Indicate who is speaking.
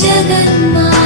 Speaker 1: జగన్మా